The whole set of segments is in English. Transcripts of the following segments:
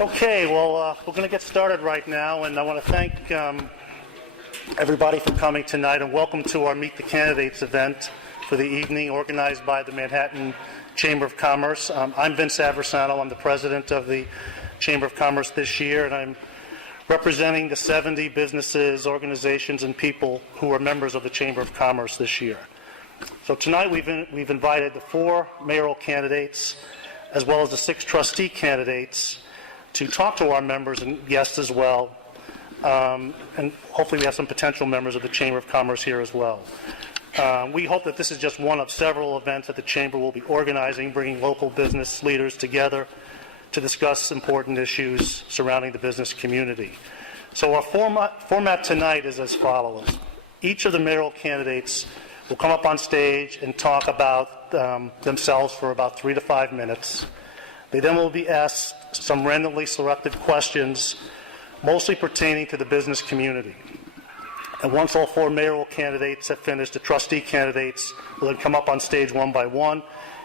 Okay, well, we're going to get started right now, and I want to thank everybody for coming tonight, and welcome to our Meet the Candidates event for the evening, organized by the Manhattan Chamber of Commerce. I'm Vince Aversano. I'm the president of the Chamber of Commerce this year, and I'm representing the 70 businesses, organizations, and people who are members of the Chamber of Commerce this year. So tonight we've invited the 4 mayoral candidates as well as the 6 trustee candidates to talk to our members and guests as well. And hopefully we have some potential members of the Chamber of Commerce here as well. We hope that this is just one of several events that the Chamber will be organizing, bringing local business leaders together to discuss important issues surrounding the business community. So our format tonight is as follows. Each of the mayoral candidates will come up on stage and talk about themselves for about 3 to 5 minutes. They then will be asked some randomly selected questions, mostly pertaining to the business community. And once all 4 mayoral candidates have finished, the trustee candidates will then come up on stage one by one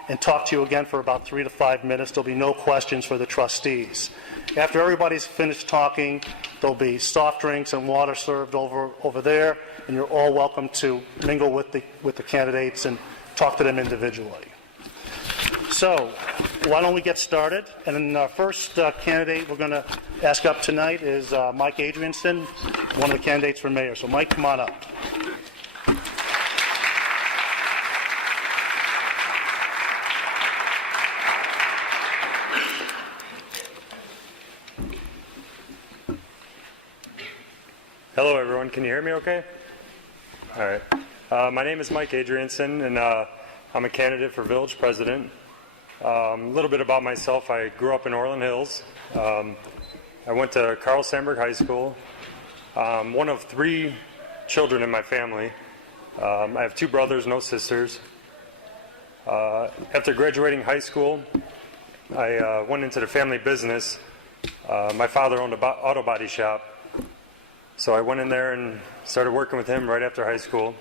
and talk to you again for about 3 to 5 minutes. There'll be no questions for the trustees. After everybody's finished talking, there'll be soft drinks and water served over there, and you're all welcome to mingle with the candidates and talk to them individually. So, why don't we get started? And then our first candidate we're going to ask up tonight is Mike Adrianson, one of the candidates for mayor. So, Mike, come on up. Hello, everyone. Can you hear me okay? All right. My name is Mike Adrianson, and I'm a candidate for village president. A little bit about myself. I grew up in Orland Hills. I went to Carl Sandburg High School. One of 3 children in my family. I have 2 brothers, no sisters. After graduating high school, I went into the family business. My father owned an auto body shop. So I went in there and started working with him right after high school.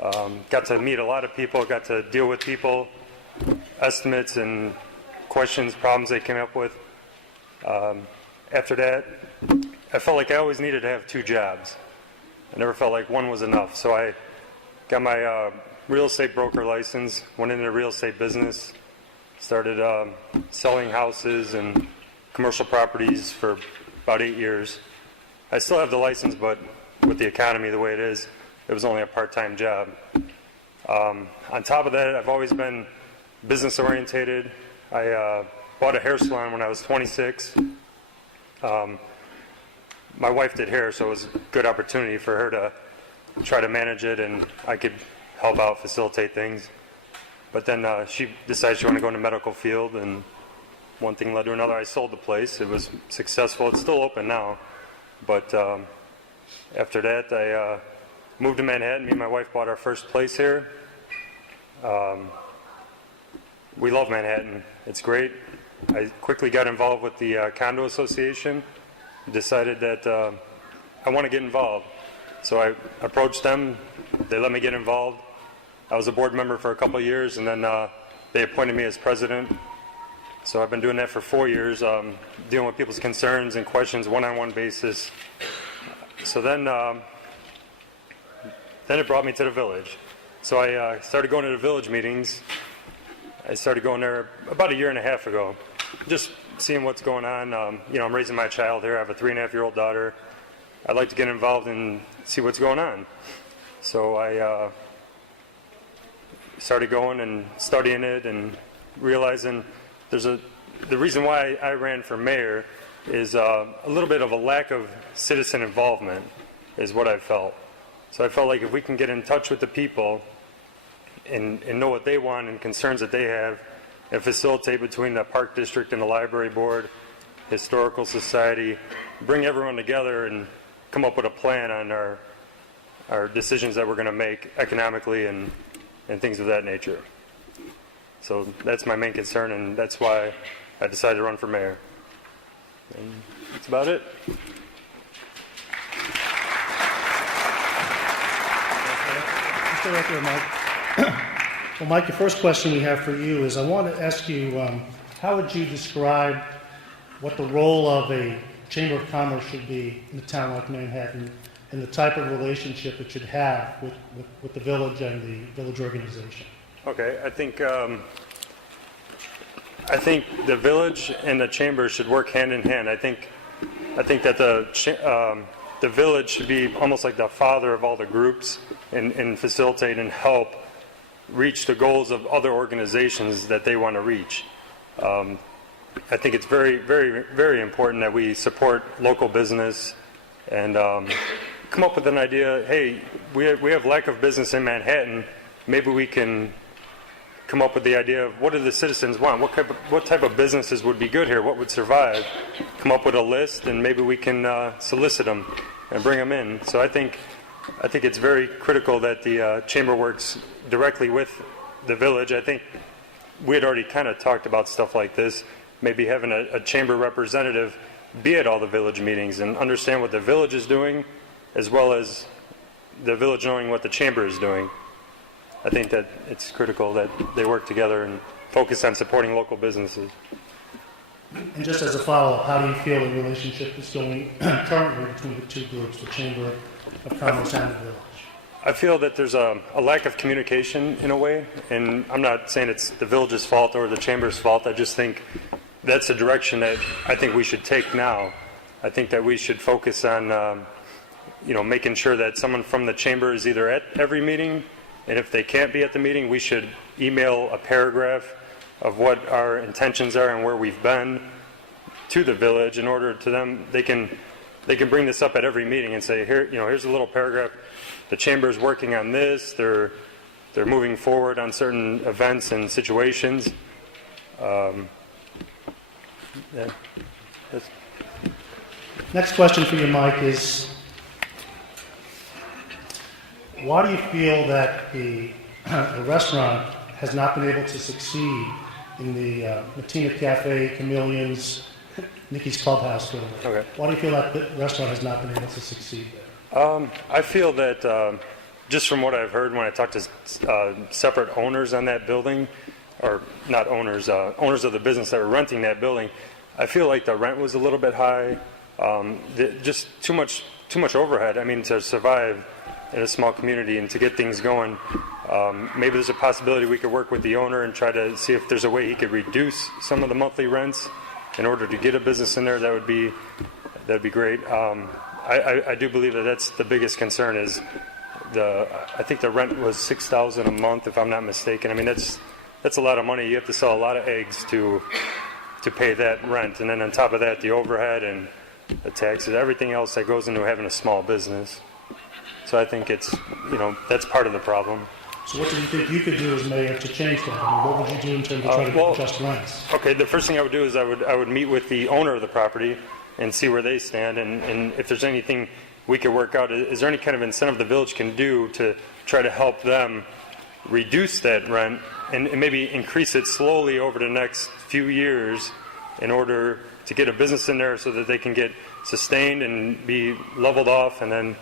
Got to meet a lot of people, got to deal with people, estimates and questions, problems they came up with. After that, I felt like I always needed to have 2 jobs. I never felt like one was enough. So I got my real estate broker license, went into the real estate business, started selling houses and commercial properties for about 8 years. I still have the license, but with the economy the way it is, it was only a part-time job. On top of that, I've always been business orientated. I bought a hair salon when I was 26. My wife did hair, so it was a good opportunity for her to try to manage it, and I could help out, facilitate things. But then she decided she wanted to go in the medical field, and one thing led to another. I sold the place. It was successful. It's still open now. But after that, I moved to Manhattan. Me and my wife bought our first place here. We love Manhattan. It's great. I quickly got involved with the condo association. Decided that I want to get involved. So I approached them. They let me get involved. I was a board member for a couple of years, and then they appointed me as president. So I've been doing that for 4 years, dealing with people's concerns and questions one-on-one basis. So then it brought me to the village. So I started going to the village meetings. I started going there about 1.5 years ago, just seeing what's going on. I'm raising my child here. I have a 3.5-year-old daughter. I'd like to get involved and see what's going on. So I started going and studying it and realizing the reason why I ran for mayor is a little bit of a lack of citizen involvement is what I felt. So I felt like if we can get in touch with the people and know what they want and concerns that they have and facilitate between the park district and the library board, historical society, bring everyone together and come up with a plan on our decisions that we're going to make economically and things of that nature. So that's my main concern, and that's why I decided to run for mayor. And that's about it. Stay right there, Mike. Well, Mike, the first question we have for you is I want to ask you, how would you describe what the role of a Chamber of Commerce should be in a town like Manhattan and the type of relationship it should have with the village and the village organization. Okay, I think the village and the chamber should work hand in hand. I think that the village should be almost like the father of all the groups and facilitate and help reach the goals of other organizations that they want to reach. I think it's very, very, very important that we support local business and come up with an idea. Hey, we have lack of business in Manhattan. Maybe we can come up with the idea of what do the citizens want? What type of businesses would be good here? What would survive? Come up with a list, and maybe we can solicit them and bring them in. So I think it's very critical that the chamber works directly with the village. I think we had already kind of talked about stuff like this. Maybe having a chamber representative be at all the village meetings and understand what the village is doing, as well as the village knowing what the chamber is doing. I think that it's critical that they work together and focus on supporting local businesses. And just as a follow-up, how do you feel the relationship is going currently between the two groups, the Chamber of Commerce and the village? I feel that there's a lack of communication in a way, and I'm not saying it's the village's fault or the chamber's fault. I just think that's a direction that I think we should take now. I think that we should focus on making sure that someone from the chamber is either at every meeting, and if they can't be at the meeting, we should email a paragraph of what our intentions are and where we've been to the village in order to them. They can bring this up at every meeting and say, here's a little paragraph. The chamber is working on this. They're moving forward on certain events and situations. Next question for you, Mike, is why do you feel that the restaurant has not been able to succeed in the Matina Cafe, Chameleons, Nikki's Clubhouse building? Okay. Why do you feel that the restaurant has not been able to succeed there? I feel that just from what I've heard when I talked to separate owners on that building, or not owners, owners of the business that were renting that building, I feel like the rent was a little bit high, just too much overhead. I mean, to survive in a small community and to get things going, maybe there's a possibility we could work with the owner and try to see if there's a way he could reduce some of the monthly rents in order to get a business in there. That'd be great. I do believe that that's the biggest concern is I think the rent was $6,000 a month, if I'm not mistaken. I mean, that's a lot of money. You have to sell a lot of eggs to pay that rent, and then on top of that, the overhead and the taxes, everything else that goes into having a small business. So I think it's that's part of the problem. So what do you think you could do as mayor to change that? I mean, what would you do in terms of trying to adjust rents? Okay, the first thing I would do is I would meet with the owner of the property and see where they stand, and if there's anything we could work out. Is there any kind of incentive the village can do to try to help them reduce that rent and maybe increase it slowly over the next few years in order to get a business in there so that they can get sustained and be leveled off, and then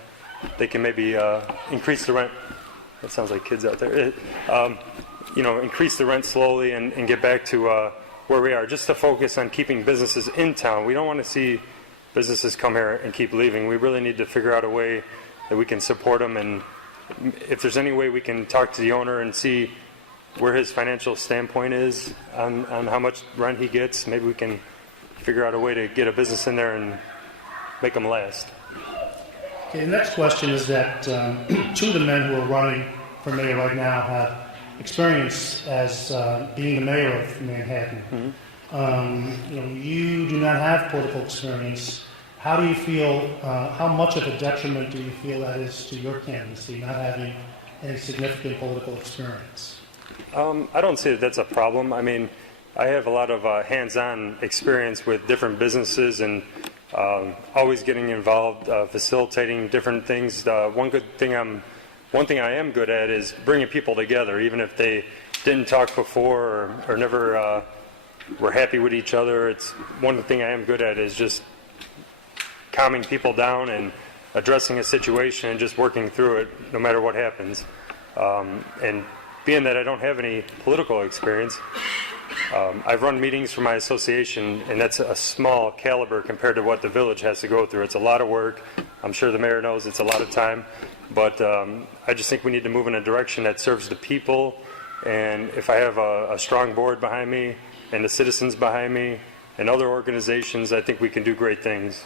they can maybe increase the rent. That sounds like kids out there. Increase the rent slowly and get back to where we are, just to focus on keeping businesses in town. We don't want to see businesses come here and keep leaving. We really need to figure out a way that we can support them, and if there's any way we can talk to the owner and see where his financial standpoint is on how much rent he gets, maybe we can figure out a way to get a business in there and make them last. Okay, the next question is that two of the men who are running for mayor right now have experience as being the mayor of Manhattan. Mm-hmm. You do not have political experience. How do you feel, how much of a detriment do you feel that is to your candidacy, not having any significant political experience? I don't see that that's a problem. I mean, I have a lot of hands-on experience with different businesses and always getting involved, facilitating different things. One thing I am good at is bringing people together, even if they didn't talk before or never were happy with each other. It's one thing I am good at is just calming people down and addressing a situation and just working through it, no matter what happens. And being that I don't have any political experience, I've run meetings for my association, and that's a small caliber compared to what the village has to go through. It's a lot of work. I'm sure the mayor knows it's a lot of time, but I just think we need to move in a direction that serves the people. And if I have a strong board behind me and the citizens behind me and other organizations, I think we can do great things.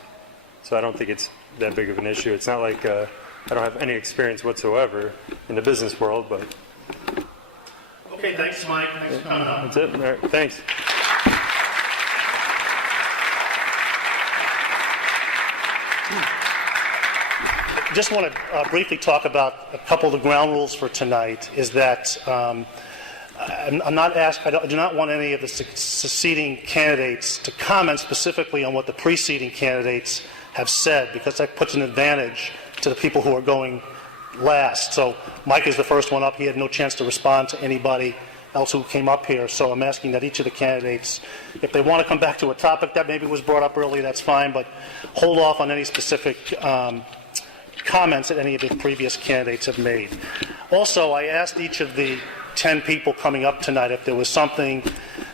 So I don't think it's that big of an issue. It's not like I don't have any experience whatsoever in the business world, but... Okay, thanks, Mike. Thanks for coming up. That's it. All right, thanks. Just want to briefly talk about a couple of the ground rules for tonight. Is that I'm not asked. I do not want any of the succeeding candidates to comment specifically on what the preceding candidates have said, because that puts an advantage to the people who are going last. So Mike is the first one up. He had no chance to respond to anybody else who came up here. So I'm asking that each of the candidates, if they want to come back to a topic that maybe was brought up earlier, that's fine, but hold off on any specific comments that any of the previous candidates have made. Also, I asked each of the 10 people coming up tonight if there was something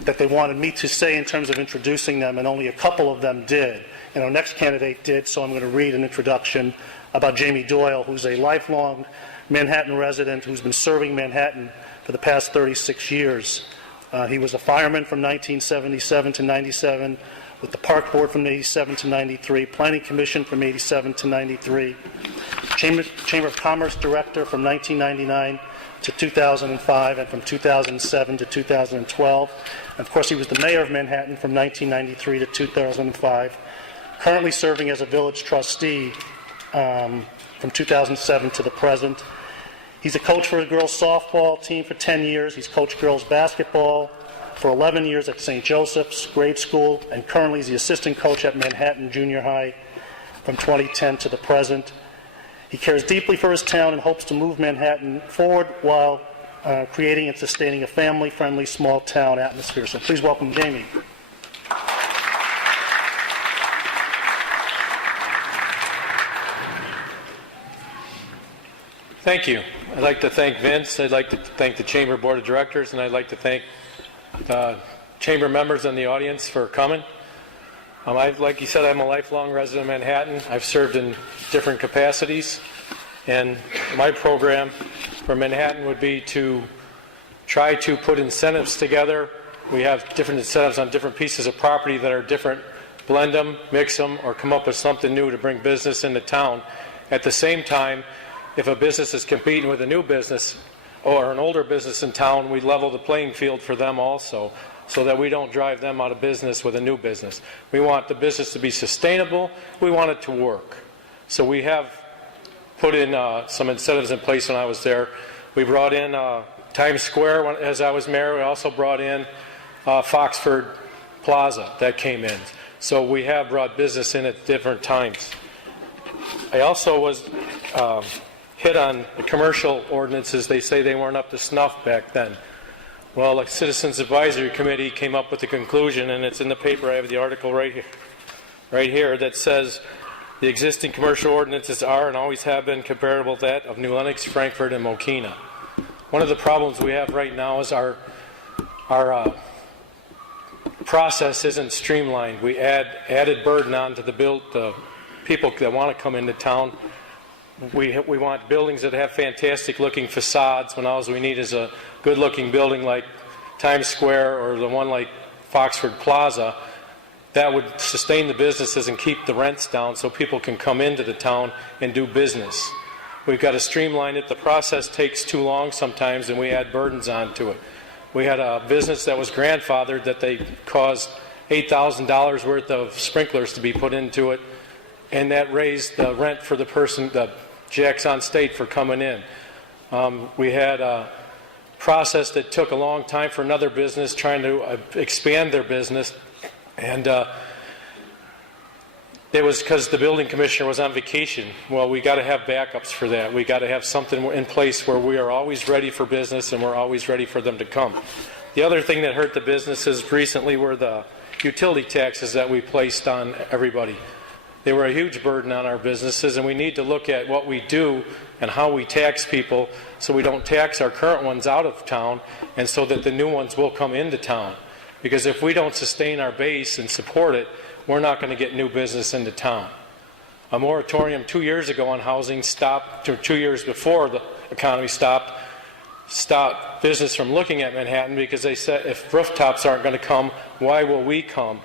that they wanted me to say in terms of introducing them, and only a couple of them did. And our next candidate did, so I'm going to read an introduction about Jamie Doyle, who's a lifelong Manhattan resident who's been serving Manhattan for the past 36 years. He was a fireman from 1977 to 97, with the Park Board from 87 to 93, Planning Commission from 87 to 93, Chamber of Commerce Director from 1999 to 2005, and from 2007 to 2012. And of course, he was the mayor of Manhattan from 1993 to 2005, currently serving as a village trustee from 2007 to the present. He's a coach for the girls softball team for 10 years. He's coached girls basketball for 11 years at St. Joseph's grade school, and currently he's the assistant coach at Manhattan Junior High from 2010 to the present. He cares deeply for his town and hopes to move Manhattan forward while creating and sustaining a family-friendly small town atmosphere. So please welcome Jamie. Thank you. I'd like to thank Vince. I'd like to thank the Chamber Board of Directors, and I'd like to thank the Chamber members in the audience for coming. Like you said, I'm a lifelong resident of Manhattan. I've served in different capacities, and my program for Manhattan would be to try to put incentives together. We have different incentives on different pieces of property that are different. Blend them, mix them, or come up with something new to bring business into town. At the same time, if a business is competing with a new business or an older business in town, we level the playing field for them also, so that we don't drive them out of business with a new business. We want the business to be sustainable. We want it to work. So we have put in some incentives in place when I was there. We brought in Times Square as I was mayor. We also brought in Foxford Plaza that came in. So we have brought business in at different times. I also was hit on the commercial ordinances. They say they weren't up to snuff back then. Well, the Citizens Advisory Committee came up with the conclusion, and it's in the paper. I have the article right here that says the existing commercial ordinances are and always have been comparable to that of New Lenox, Frankfurt, and Mokina. One of the problems we have right now is our process isn't streamlined. We added burden onto the people that want to come into town. We want buildings that have fantastic-looking facades, when all we need is a good-looking building like Times Square or the one like Foxford Plaza that would sustain the businesses and keep the rents down so people can come into the town and do business. We've got to streamline it. The process takes too long sometimes, and we add burdens onto it. We had a business that was grandfathered that they caused $8,000 worth of sprinklers to be put into it, and that raised the rent for the person, the Jackson State, for coming in. We had a process that took a long time for another business trying to expand their business, and it was because the building commissioner was on vacation. Well, we got to have backups for that. We got to have something in place where we are always ready for business and we're always ready for them to come. The other thing that hurt the businesses recently were the utility taxes that we placed on everybody. They were a huge burden on our businesses, and we need to look at what we do and how we tax people so we don't tax our current ones out of town and so that the new ones will come into town. because if we don't sustain our base and support it, we're not going to get new business into town. A moratorium 2 years ago on housing stopped, or 2 years before the economy stopped business from looking at Manhattan, because they said if rooftops aren't going to come, why will we come?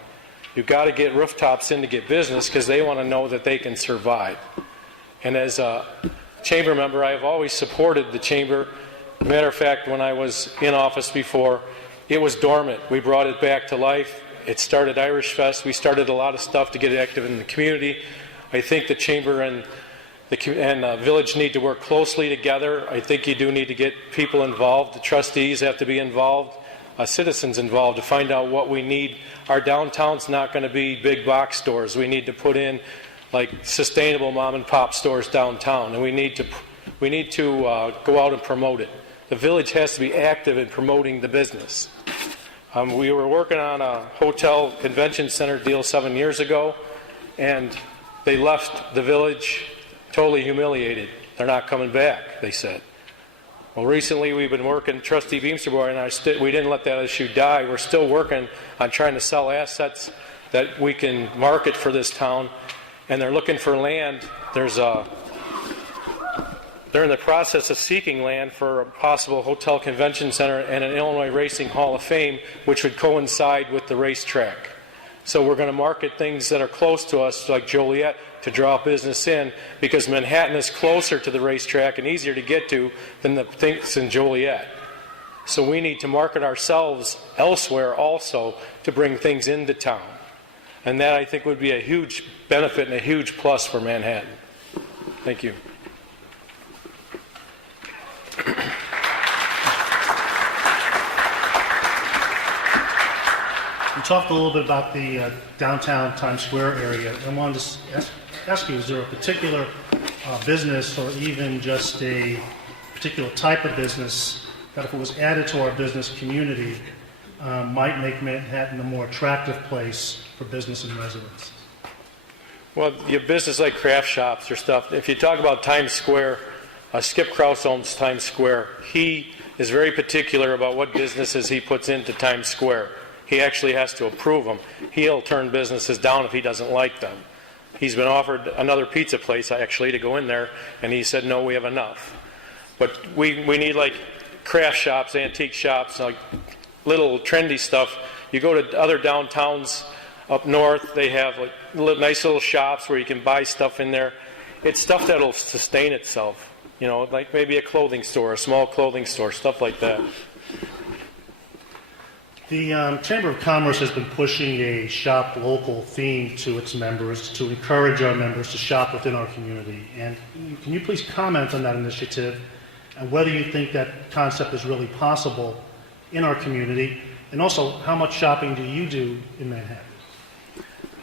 You've got to get rooftops in to get business because they want to know that they can survive. And as a chamber member, I have always supported the chamber. Matter of fact, when I was in office before, it was dormant. We brought it back to life. It started Irish Fest. We started a lot of stuff to get it active in the community. I think the chamber and the village need to work closely together. I think you do need to get people involved. The trustees have to be involved, citizens involved, to find out what we need. Our downtown's not going to be big box stores. We need to put in like sustainable mom and pop stores downtown, and we need to go out and promote it. The village has to be active in promoting the business. We were working on a hotel convention center deal 7 years ago, and they left the village totally humiliated. They're not coming back, they said. Well, recently we've been working, Trustee Beamsterboy and I, we didn't let that issue die. We're still working on trying to sell assets that we can market for this town, and they're looking for land. They're in the process of seeking land for a possible hotel convention center and an Illinois Racing Hall of Fame, which would coincide with the racetrack. So we're going to market things that are close to us, like Joliet, to draw business in, because Manhattan is closer to the racetrack and easier to get to than the things in Joliet. So we need to market ourselves elsewhere also to bring things into town. And that, I think, would be a huge benefit and a huge plus for Manhattan. Thank you. We talked a little bit about the downtown Times Square area. I wanted to ask you, is there a particular business or even just a particular type of business that, if it was added to our business community, might make Manhattan a more attractive place for business and residents? Well, your business like craft shops or stuff, if you talk about Times Square, Skip Krause owns Times Square. He is very particular about what businesses he puts into Times Square. He actually has to approve them. He'll turn businesses down if he doesn't like them. He's been offered another pizza place, actually, to go in there, and he said, no, we have enough. But we need, like, craft shops, antique shops, like little trendy stuff. You go to other downtowns up north, they have like nice little shops where you can buy stuff in there. It's stuff that'll sustain itself. You know, like maybe a clothing store, a small clothing store, stuff like that. The Chamber of Commerce has been pushing a shop local theme to its members to encourage our members to shop within our community. And can you please comment on that initiative and whether you think that concept is really possible in our community, and also how much shopping do you do in Manhattan?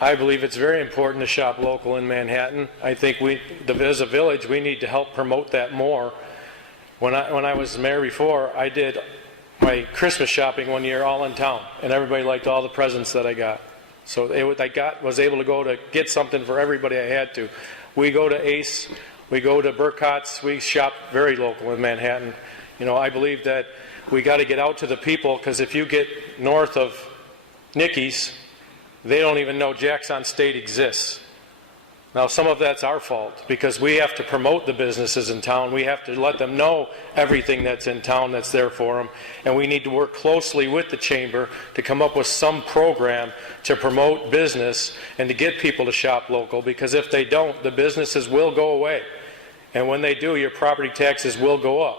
I believe it's very important to shop local in Manhattan. I think as a village, we need to help promote that more. When I was mayor before, I did my Christmas shopping one year all in town, and everybody liked all the presents that I got. So was able to go to get something for everybody I had to. We go to Ace, we go to Burkott's, we shop very local in Manhattan. You know, I believe that we got to get out to the people, because if you get north of Nicky's, they don't even know Jackson State exists. Now, some of that's our fault, because we have to promote the businesses in town. We have to let them know everything that's in town that's there for them. And we need to work closely with the chamber to come up with some program to promote business and to get people to shop local, because if they don't, the businesses will go away. And when they do, your property taxes will go up.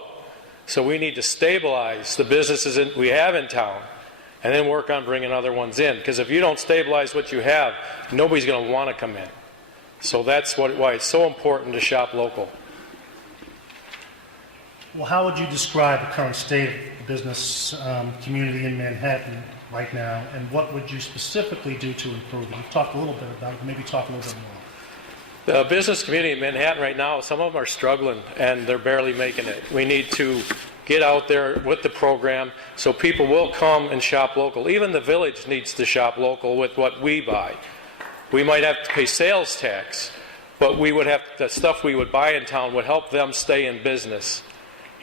So we need to stabilize the businesses we have in town, and then work on bringing other ones in. Because if you don't stabilize what you have, nobody's going to want to come in. So that's why it's so important to shop local. Well, how would you describe the current state of the business community in Manhattan right now, and what would you specifically do to improve it? You've talked a little bit about it, maybe talk a little bit more. The business community in Manhattan right now, some of them are struggling, and they're barely making it. We need to get out there with the program so people will come and shop local. Even the village needs to shop local with what we buy. We might have to pay sales tax, but the stuff we would buy in town would help them stay in business.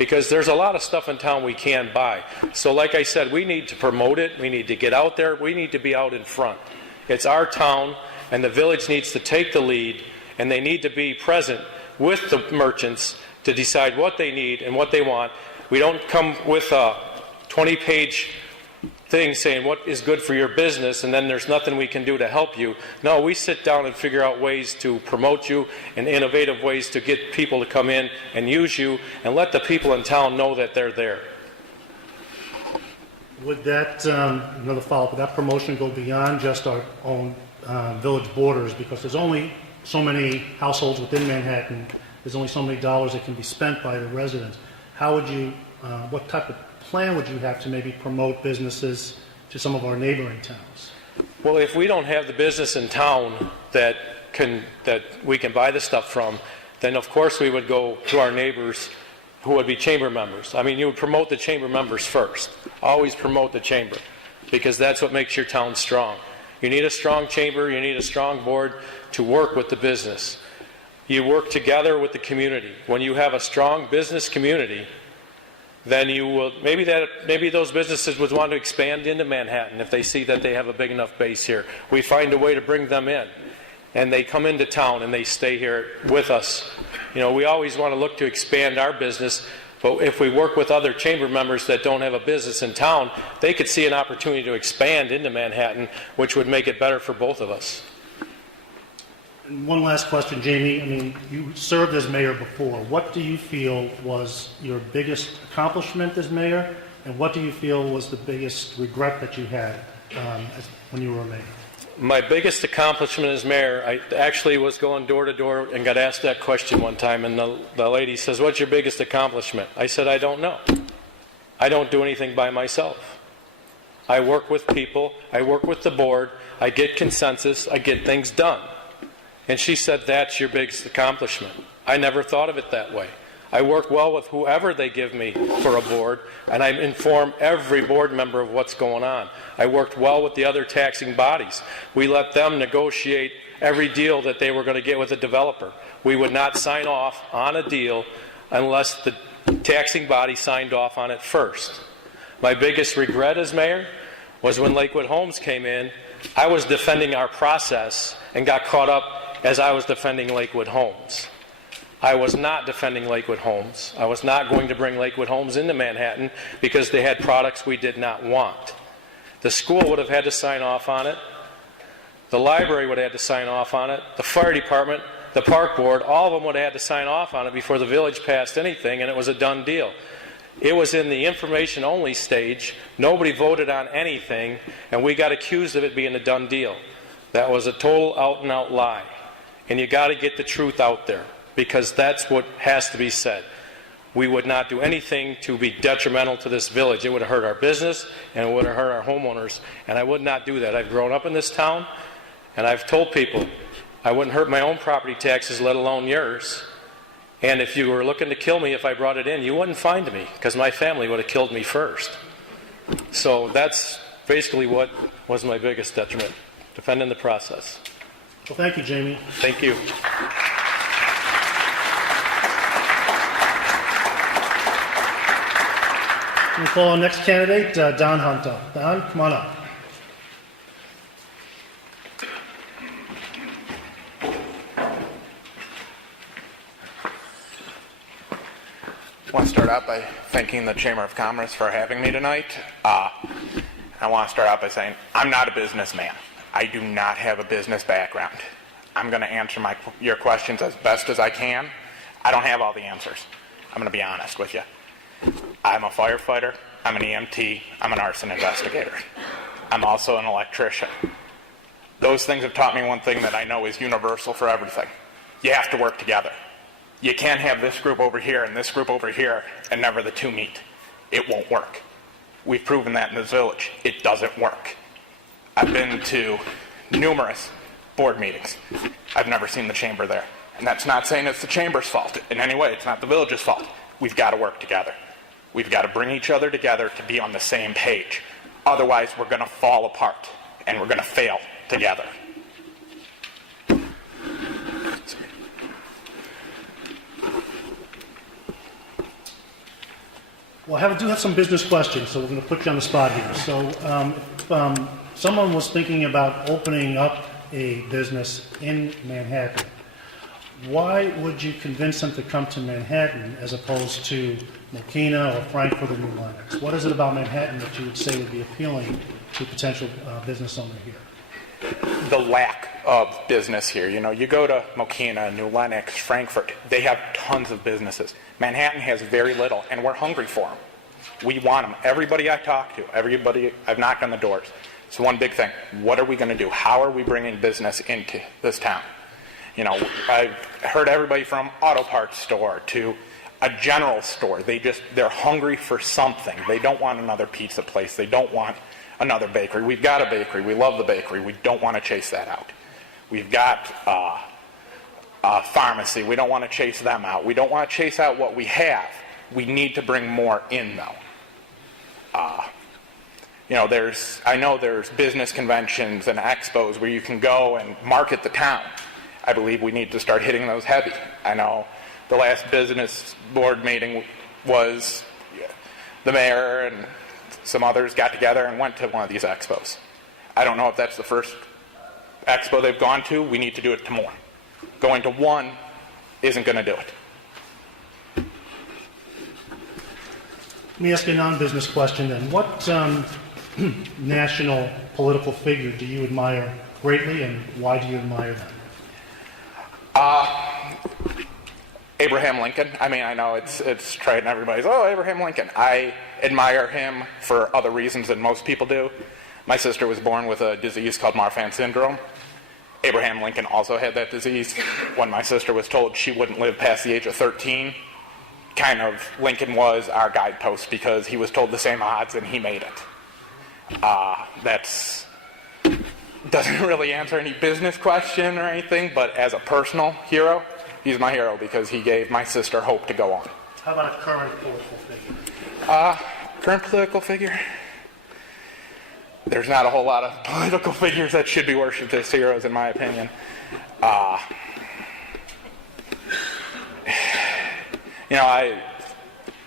because there's a lot of stuff in town we can buy. So like I said, we need to promote it. We need to get out there. We need to be out in front. It's our town, and the village needs to take the lead, and they need to be present with the merchants to decide what they need and what they want. We don't come with a 20-page thing saying what is good for your business and then there's nothing we can do to help you. No, we sit down and figure out ways to promote you and innovative ways to get people to come in and use you and let the people in town know that they're there. Would that, another follow-up, would that promotion go beyond just our own village borders? Because there's only so many households within Manhattan, there's only so many dollars that can be spent by the residents. How would you, what type of plan would you have to maybe promote businesses to some of our neighboring towns? Well, if we don't have the business in town that we can buy the stuff from, then of course we would go to our neighbors who would be chamber members. I mean, you would promote the chamber members first. Always promote the chamber, because that's what makes your town strong. You need a strong chamber, you need a strong board to work with the business. You work together with the community. When you have a strong business community, then you will, maybe those businesses would want to expand into Manhattan if they see that they have a big enough base here. We find a way to bring them in, and they come into town and they stay here with us. You know, we always want to look to expand our business, but if we work with other chamber members that don't have a business in town, they could see an opportunity to expand into Manhattan, which would make it better for both of us. And one last question, Jamie. I mean, you served as mayor before. What do you feel was your biggest accomplishment as mayor, and what do you feel was the biggest regret that you had when you were mayor? My biggest accomplishment as mayor, I actually was going door to door and got asked that question one time, and the lady says, "What's your biggest accomplishment?" I said, "I don't know. I don't do anything by myself. I work with people, I work with the board, I get consensus, I get things done." And she said, "That's your biggest accomplishment." I never thought of it that way. I work well with whoever they give me for a board, and I inform every board member of what's going on. I worked well with the other taxing bodies. We let them negotiate every deal that they were going to get with a developer. We would not sign off on a deal unless the taxing body signed off on it first. My biggest regret as mayor was when Lakewood Homes came in. I was defending our process and got caught up as I was defending Lakewood Homes. I was not defending Lakewood Homes. I was not going to bring Lakewood Homes into Manhattan because they had products we did not want. The school would have had to sign off on it. The library would have had to sign off on it. The fire department, the park board, all of them would have had to sign off on it before the village passed anything, and it was a done deal. It was in the information-only stage. Nobody voted on anything, and we got accused of it being a done deal. That was a total out-and-out lie. And you got to get the truth out there, because that's what has to be said. We would not do anything to be detrimental to this village. It would have hurt our business, and it would have hurt our homeowners, and I would not do that. I've grown up in this town, and I've told people I wouldn't hurt my own property taxes, let alone yours. And if you were looking to kill me if I brought it in, you wouldn't find me, because my family would have killed me first. So that's basically what was my biggest detriment, defending the process. Well, thank you, Jamie. Thank you. We call our next candidate, Don Hunter. Don, come on up. I want to start out by thanking the Chamber of Commerce for having me tonight. I want to start out by saying I'm not a businessman. I do not have a business background. I'm going to answer your questions as best as I can. I don't have all the answers. I'm going to be honest with you. I'm a firefighter. I'm an EMT. I'm an arson investigator. I'm also an electrician. Those things have taught me one thing that I know is universal for everything. You have to work together. You can't have this group over here and this group over here and never the two meet. It won't work. We've proven that in this village. It doesn't work. I've been to numerous board meetings. I've never seen the chamber there. And that's not saying it's the chamber's fault in any way. It's not the village's fault. We've got to work together. We've got to bring each other together to be on the same page. Otherwise, we're going to fall apart, and we're going to fail together. Well, I do have some business questions, so we're going to put you on the spot here. So if someone was thinking about opening up a business in Manhattan, why would you convince them to come to Manhattan as opposed to Mokina or Frankfurt or New Lenox? What is it about Manhattan that you would say would be appealing to a potential business owner here? The lack of business here. You know, you go to Mokina, New Lenox, Frankfurt, they have tons of businesses. Manhattan has very little, and we're hungry for them. We want them. Everybody I talk to, everybody I've knocked on the doors. It's one big thing. What are we going to do? How are we bringing business into this town? You know, I've heard everybody from auto parts store to a general store. They're hungry for something. They don't want another pizza place. They don't want another bakery. We've got a bakery. We love the bakery. We don't want to chase that out. We've got a pharmacy. We don't want to chase them out. We don't want to chase out what we have. We need to bring more in, though. You know, I know there's business conventions and expos where you can go and market the town. I believe we need to start hitting those heavy. I know the last business board meeting was the mayor and some others got together and went to one of these expos. I don't know if that's the first expo they've gone to. We need to do it to more. Going to one isn't going to do it. Let me ask you a non-business question then. What national political figure do you admire greatly, and why do you admire them? Abraham Lincoln. I mean, I know it's trite and everybody's, oh, Abraham Lincoln. I admire him for other reasons than most people do. My sister was born with a disease called Marfan syndrome. Abraham Lincoln also had that disease. When my sister was told she wouldn't live past the age of 13, Lincoln was our guidepost because he was told the same odds and he made it. That's doesn't really answer any business question or anything, but as a personal hero, he's my hero because he gave my sister hope to go on. How about a current political figure? Current political figure? There's not a whole lot of political figures that should be worshipped as heroes, in my opinion. You know,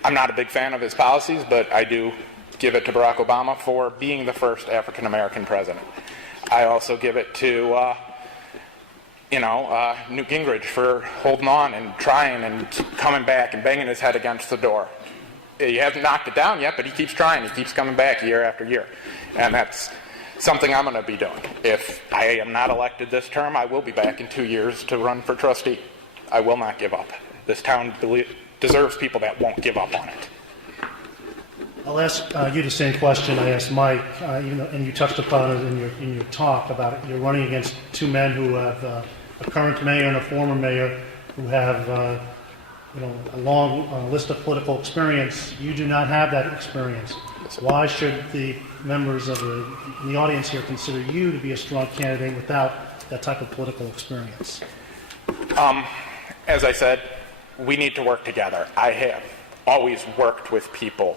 I'm not a big fan of his policies, but I do give it to Barack Obama for being the first African American president. I also give it to, Newt Gingrich for holding on and trying and coming back and banging his head against the door. He hasn't knocked it down yet, but he keeps trying. He keeps coming back year after year. And that's something I'm going to be doing. If I am not elected this term, I will be back in 2 years to run for trustee. I will not give up. This town deserves people that won't give up on it. I'll ask you the same question I asked Mike, and you touched upon it in your talk about it. You're running against two men who have a current mayor and a former mayor who have a long list of political experience. You do not have that experience. Why should the members of the audience here consider you to be a strong candidate without that type of political experience? As I said, we need to work together. I have always worked with people,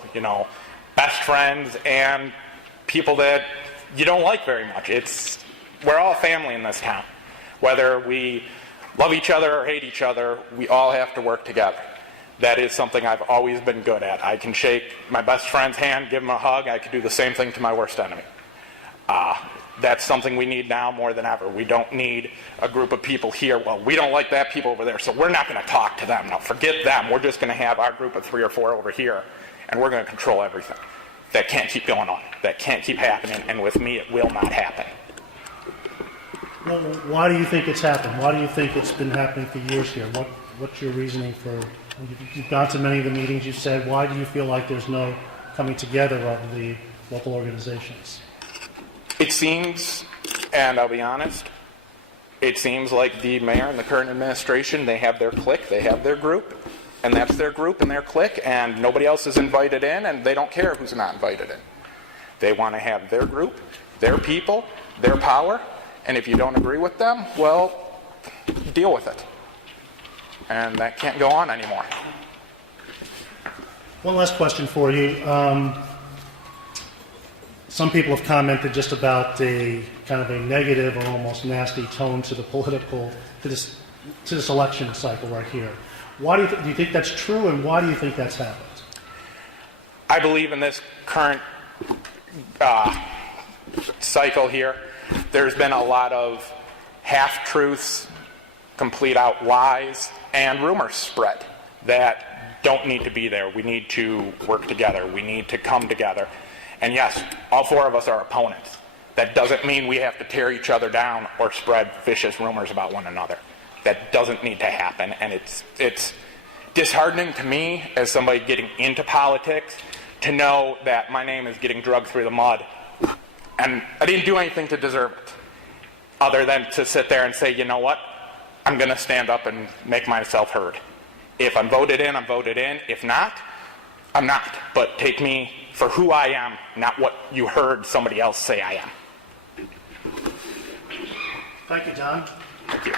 best friends and people that you don't like very much. We're all family in this town. Whether we love each other or hate each other, we all have to work together. That is something I've always been good at. I can shake my best friend's hand, give him a hug. I can do the same thing to my worst enemy. That's something we need now more than ever. We don't need a group of people here. Well, we don't like that people over there, so we're not going to talk to them. No, forget them. We're just going to have our group of 3 or 4 over here, and we're going to control everything. That can't keep going on. That can't keep happening, and with me, it will not happen. Well, why do you think it's happened? Why do you think it's been happening for years here? What's your reasoning for? You've gone to many of the meetings. You've said, why do you feel like there's no coming together of the local organizations? It seems, and I'll be honest, it seems like the mayor and the current administration, they have their clique, they have their group, and that's their group and their clique, and nobody else is invited in, and they don't care who's not invited in. They want to have their group, their people, their power, and if you don't agree with them, well, deal with it. And that can't go on anymore. One last question for you. Some people have commented just about a kind of a negative or almost nasty tone to the political, to this election cycle right here. Why do you think that's true, and why do you think that's happened? I believe in this current cycle here, there's been a lot of half-truths, complete out lies, and rumors spread that don't need to be there. We need to work together. We need to come together. And yes, all four of us are opponents. That doesn't mean we have to tear each other down or spread vicious rumors about one another. That doesn't need to happen, and it's disheartening to me as somebody getting into politics to know that my name is getting dragged through the mud, and I didn't do anything to deserve it, other than to sit there and say, you know what, I'm going to stand up and make myself heard. If I'm voted in, I'm voted in. If not, I'm not. But take me for who I am, not what you heard somebody else say I am. Thank you, John. Thank you.